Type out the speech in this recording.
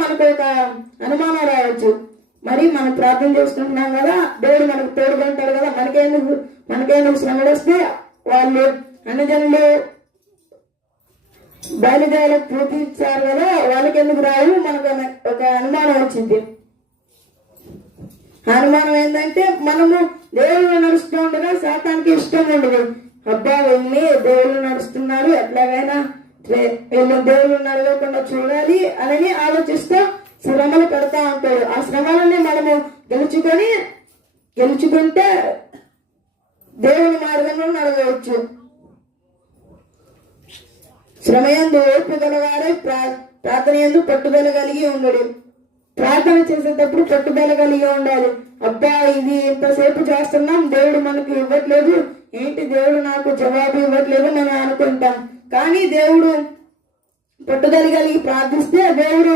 మనకు ఒక అనుమానం రావచ్చు, మరి మనం ప్రార్థన చేసుకుంటున్నాం కదా, దేవుడు మనకు తోడుకుంటాడు కదా, మనకేందుకు శ్రమలు వస్తే వాళ్ళు అన్నజనులు బయలుదేరి పూజించారు కదా, వాళ్ళకి ఎందుకు రావు, మనకు ఒక అనుమానం వచ్చింది. అనుమానం ఏంటంటే మనము దేవుళ్ళు నడుస్తూ ఉండగా సాతానికి ఇష్టం ఉండదు. అబ్బా వెళ్ళి దేవుళ్ళు నడుస్తున్నారు, ఎట్లాగైనా వీళ్ళు దేవుళ్ళు నడవకుండా చూడాలి అని ఆలోచిస్తూ శ్రమలు పెడతా ఉంటాడు. ఆ శ్రమలని మనము గెలుచుకుంటే దేవుని మార్గంలో నడవచ్చు. శ్రమయందు ఓర్పు గలవారే ప్రార్థన యందు పట్టుదల కలిగి ఉండడు. ప్రార్థన చేసేటప్పుడు పట్టుదల కలిగి ఉండాలి. అబ్బా ఇది ఇంతసేపు చేస్తున్నాం, దేవుడు మనకు ఇవ్వట్లేదు, ఏంటి దేవుడు నాకు జవాబు ఇవ్వట్లేదు మనం అనుకుంటాం. కానీ దేవుడు పట్టుదల కలిగి ప్రార్థిస్తే దేవుడు